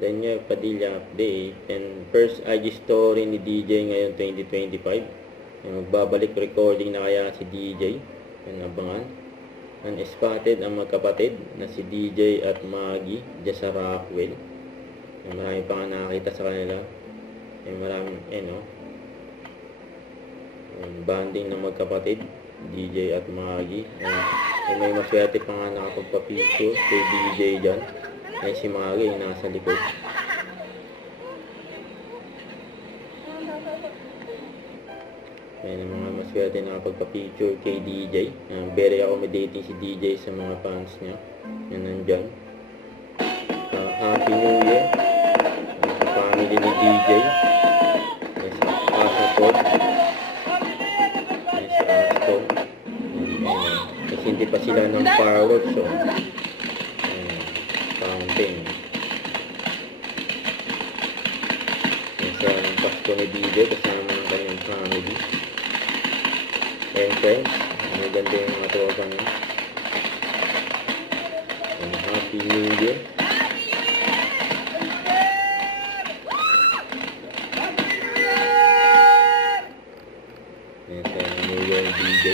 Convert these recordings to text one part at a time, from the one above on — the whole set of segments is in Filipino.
Daniel Padilla update. And first IG story ni DJ ngayon 2025. Magbabalik recording na kaya si DJ. Yan, abangan. Unspotted ang magkapatid na si DJ at Maggie dyan sa Rockwell. Yan, marami pa nga nakakita sa kanila. Yan, marami, banding ng magkapatid, DJ at Maggie. Yan, may maswerte pa nga nakapagpa-picture kay DJ dyan. Yan si Maggie yung nasa likod. Yan ang mga maswerte nakapagpa-picture kay DJ. Very accommodating si DJ sa mga fans niya. Yan nandyan. Happy New Year sa family ni DJ. Yan sa Asapod. Yan sa Aston. Kasi hindi pa sila ng fireworks, so fountain. Yan sa Pasko ni DJ kasama ng kanyang family. And friends, maganda yung mga tropa niya. And Happy New Year. Yan sa New Year DJ.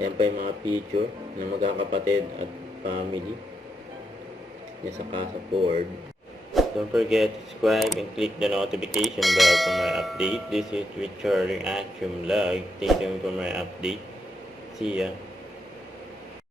Yan pa yung mga picture ng magkakapatid at family. Yan sa Casa Ford. Don't forget to subscribe and click the notification bell for my update. This is Richard Action Vlog. Stay tuned for my update. See ya.